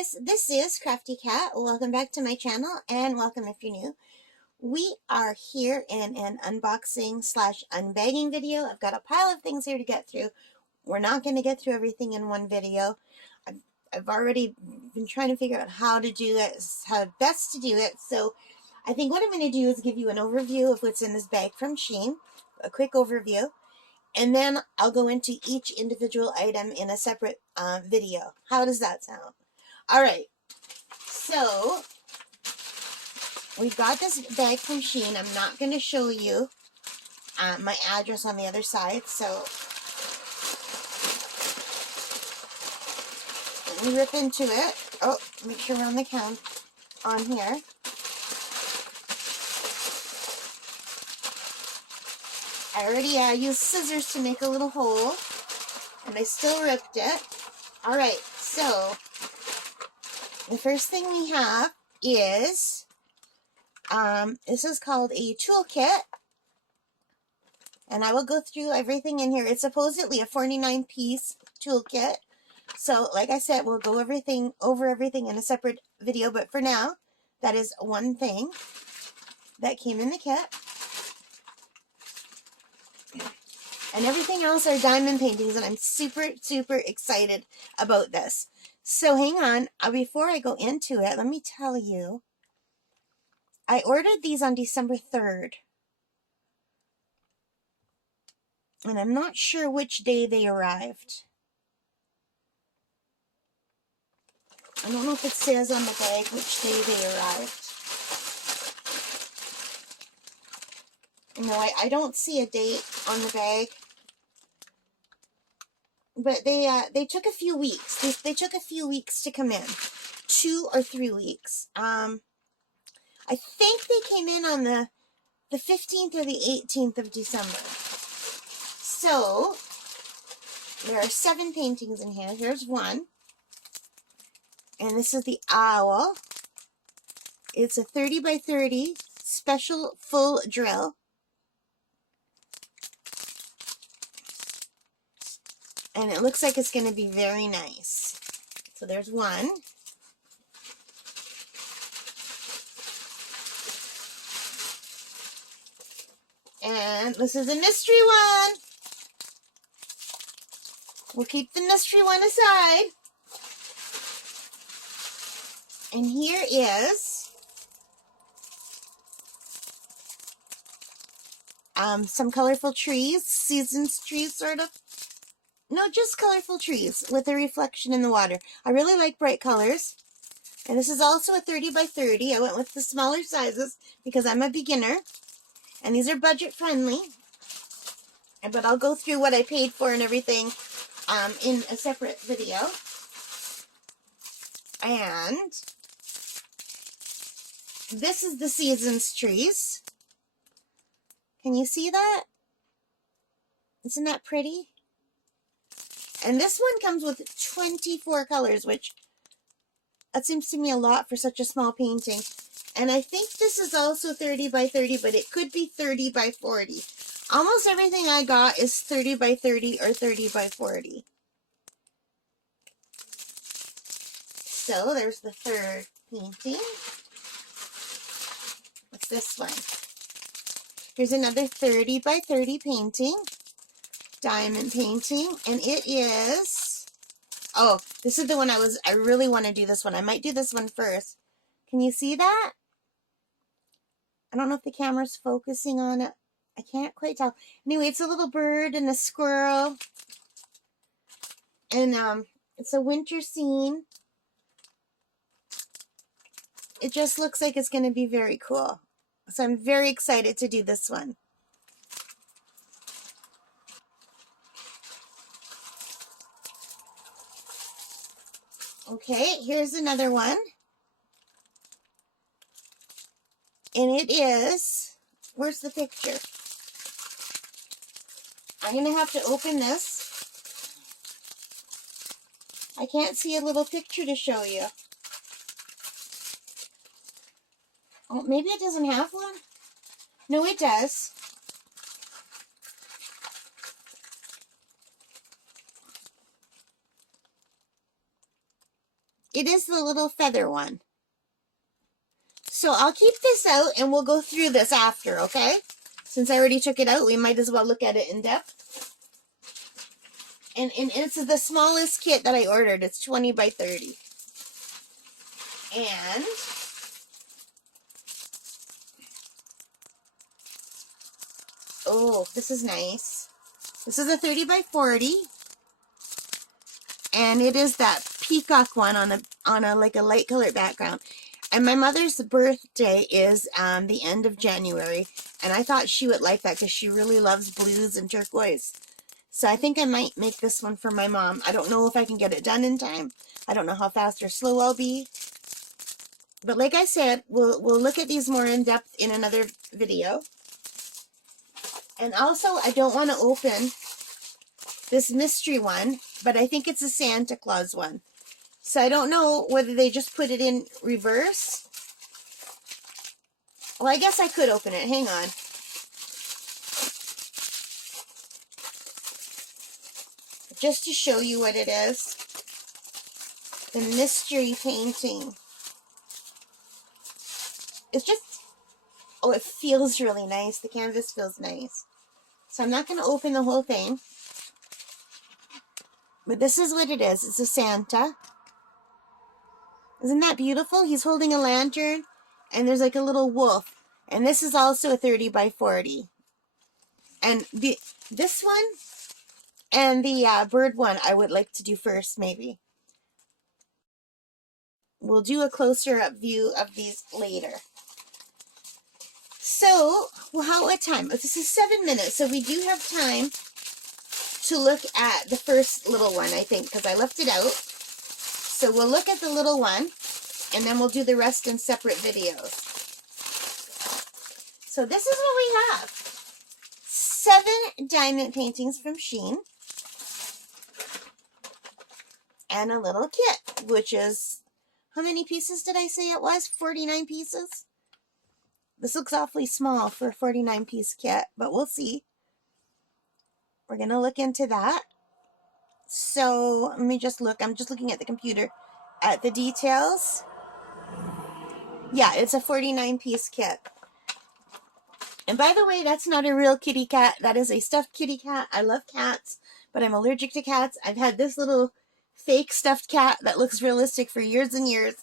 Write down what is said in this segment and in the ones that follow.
guys, this is Crafty Cat. Welcome back to my channel and welcome if you're new. We are here in an unboxing slash unbagging video. I've got a pile of things here to get through. We're not going to get through everything in one video. I've already been trying to figure out how to do it, how best to do it. So I think what I'm going to do is give you an overview of what's in this bag from Shein, a quick overview. And then I'll go into each individual item in a separate video. How does that sound? All right. So we've got this bag from Shein. I'm not going to show you my address on the other side. So let me rip into it. Oh, make sure we're on the count on here. I already used scissors to make a little hole, and I still ripped it. All right, so the first thing we have is, this is called a toolkit, and I will go through everything in here. It's supposedly a 49-piece toolkit, so like I said, we'll go over everything in a separate video, but for now, that is one thing that came in the kit. And everything else are diamond paintings, and I'm super, super excited about this. So hang on, before I go into it, let me tell you, I ordered these on December 3rd. And I'm not sure which day they arrived. I don't know if it says on the bag which day they arrived. No, I don't see a date on the bag. But they took a few weeks. They took a few weeks to come in. 2 or 3 weeks. I think they came in on the 15th or the 18th of December. So, there are 7 paintings in here. Here's one. And this is the owl. It's a 30 by 30 special full drill. And it looks like it's going to be very nice. So there's one. And this is a mystery one. We'll keep the mystery one aside. And here is some colorful trees, seasons trees sort of. No, just colorful trees with a reflection in the water. I really like bright colors. And this is also a 30 by 30. I went with the smaller sizes because I'm a beginner. And these are budget friendly. But I'll go through what I paid for and everything in a separate video. And this is the seasons trees. Can you see that? Isn't that pretty? And this one comes with 24 colors, which that seems to me a lot for such a small painting. And I think this is also 30 by 30, but it could be 30 by 40. Almost everything I got is 30 by 30 or 30 by 40. So there's the third painting. What's this one? Here's another 30 by 30 painting. Diamond painting, and it is, oh, this is the one I really want to do this one. I might do this one first. Can you see that? I don't know if the camera's focusing on it. I can't quite tell. Anyway, it's a little bird and a squirrel, and it's a winter scene. It just looks like it's going to be very cool. So I'm very excited to do this one. Okay, here's another one. And it is, where's the picture? I'm going to have to open this. I can't see a little picture to show you. Oh, maybe it doesn't have one? No, it does. It is the little feather one. So I'll keep this out and we'll go through this after, okay? Since I already took it out, we might as well look at it in depth. And it's the smallest kit that I ordered. It's 20 by 30. And oh, this is nice. This is a 30 by 40. And it is that peacock one on a like a light colored background. And my mother's birthday is the end of January, and I thought she would like that because she really loves blues and turquoise. So I think I might make this one for my mom. I don't know if I can get it done in time. I don't know how fast or slow I'll be. But like I said, we'll look at these more in depth in another video. And also, I don't want to open this mystery one, but I think it's a Santa Claus one. So I don't know whether they just put it in reverse. Well, I guess I could open it. Hang on. Just to show you what it is. The mystery painting. It's just, oh, it feels really nice. The canvas feels nice. So I'm not going to open the whole thing. But this is what it is. It's a Santa. Isn't that beautiful? He's holding a lantern, and there's like a little wolf. And this is also a 30 by 40. And this one and the bird one I would like to do first, maybe. We'll do a closer up view of these later. So, well, what time? This is 7 minutes, so we do have time to look at the first little one, I think, because I left it out. So we'll look at the little one, and then we'll do the rest in separate videos. So this is what we have. 7 diamond paintings from Shein. And a little kit, which is, how many pieces did I say it was? 49 pieces? This looks awfully small for a 49-piece kit, but we'll see. We're going to look into that. So let me just look. I'm just looking at the computer at the details. Yeah, it's a 49-piece kit. And by the way, that's not a real kitty cat. That is a stuffed kitty cat. I love cats, but I'm allergic to cats. I've had this little fake stuffed cat that looks realistic for years and years.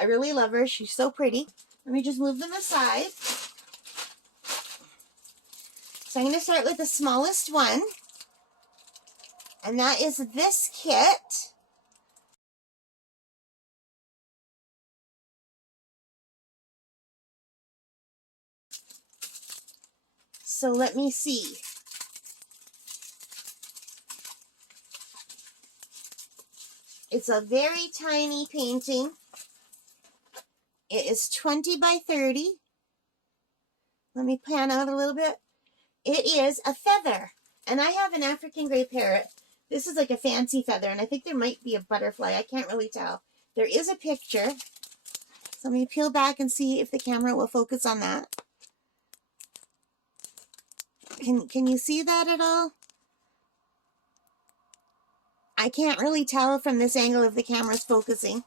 I really love her. She's so pretty. Let me just move them aside. So I'm going to start with the smallest one. And that is this kit. So let me see. It's a very tiny painting. It is 20 by 30. Let me pan out a little bit. It is a feather. And I have an African gray parrot. This is like a fancy feather, and I think there might be a butterfly. I can't really tell. There is a picture. So let me peel back and see if the camera will focus on that. Can you see that at all? I can't really tell from this angle if the camera's focusing.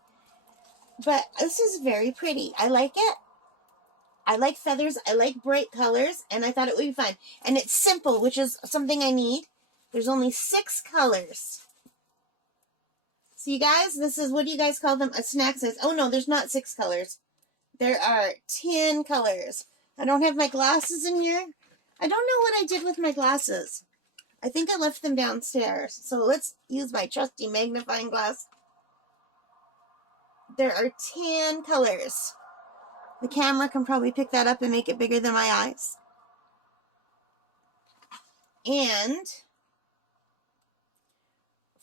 But this is very pretty. I like it. I like feathers. I like bright colors, and I thought it would be fun. And it's simple, which is something I need. There's only 6 colors. So you guys, this is, what do you guys call them? A snack size. Oh no, there's not 6 colors. There are 10 colors. I don't have my glasses in here. I don't know what I did with my glasses. I think I left them downstairs. So let's use my trusty magnifying glass. There are 10 colors. The camera can probably pick that up and make it bigger than my eyes. And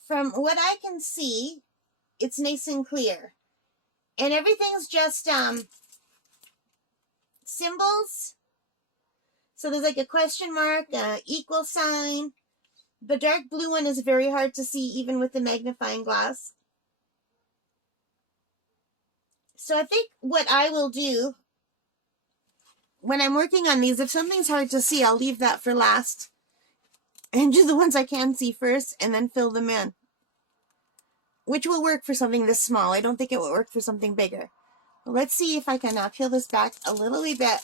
from what I can see, it's nice and clear. And everything's just symbols. So there's like a question mark, equal sign. The dark blue one is very hard to see even with the magnifying glass. So I think what I will do when I'm working on these, if something's hard to see, I'll leave that for last. And do the ones I can see first and then fill them in. which will work for something this small. I don't think it will work for something bigger. Well, let's see if I can peel this back a little wee bit.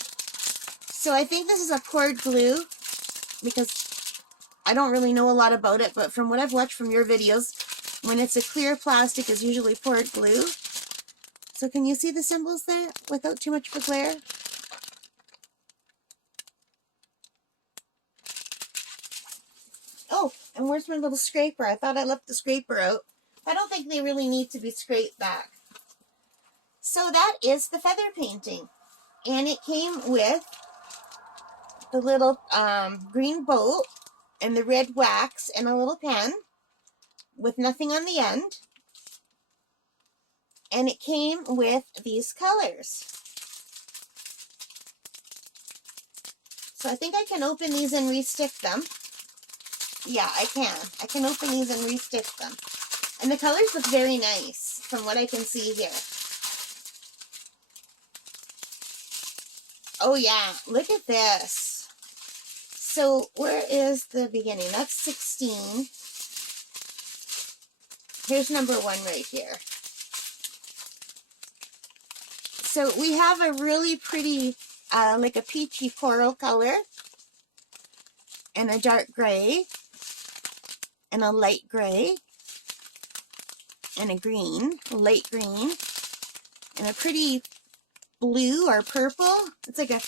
So I think this is a poured glue, because I don't really know a lot about it, but from what I've watched from your videos, when it's a clear plastic, it's usually poured glue. So can you see the symbols there without too much of a glare? Oh, and where's my little scraper? I thought I left the scraper out. I don't think they really need to be scraped back. So that is the feather painting. And it came with the little green boat and the red wax and a little pen with nothing on the end. And it came with these colors. So I think I can open these and re-stick them. Yeah, I can. I can open these and re-stick them. And the colors look very nice from what I can see here. Oh yeah, look at this. So where is the beginning? That's 16. Here's number 1 right here. So we have a really pretty, like a peachy coral color, and a dark gray, and a light gray, and a green, light green, and a pretty blue or purple. It's like a,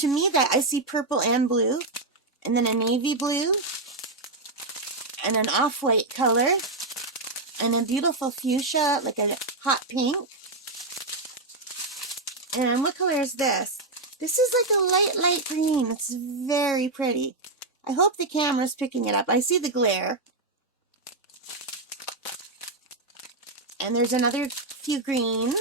to me that I see purple and blue, and then a navy blue, and an off-white color, and a beautiful fuchsia, like a hot pink. And what color is this? This is like a light green. It's very pretty. I hope the camera's picking it up. I see the glare. And there's another few greens.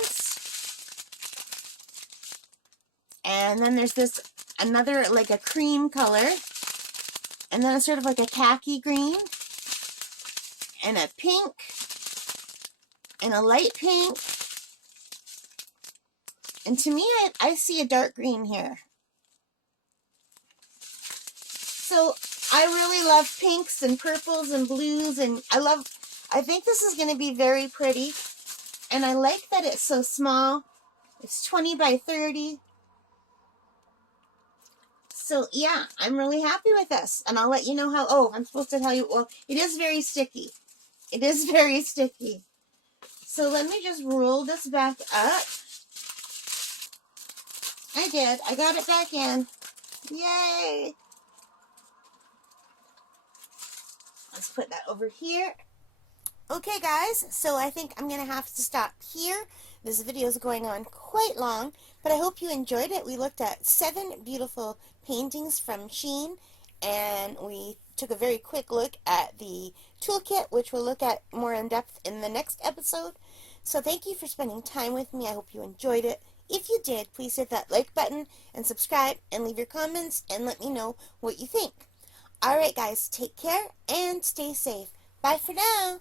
And then there's this, another like a cream color. And then it's sort of like a khaki green. And a pink. And a light pink. And to me, I see a dark green here. So I really love pinks and purples and blues, and I think this is going to be very pretty. And I like that it's so small. It's 20 by 30. So yeah, I'm really happy with this. And I'll let you know how, oh, I'm supposed to tell you, well, it is very sticky. It is very sticky. So let me just roll this back up. I did. I got it back in. Yay! Let's put that over here. Okay, guys, so I think I'm going to have to stop here. This video is going on quite long, but I hope you enjoyed it. We looked at 7 beautiful paintings from Shein, and we took a very quick look at the toolkit, which we'll look at more in depth in the next episode. So thank you for spending time with me. I hope you enjoyed it. If you did, please hit that like button and subscribe and leave your comments and let me know what you think. Alright guys, take care and stay safe. Bye for now.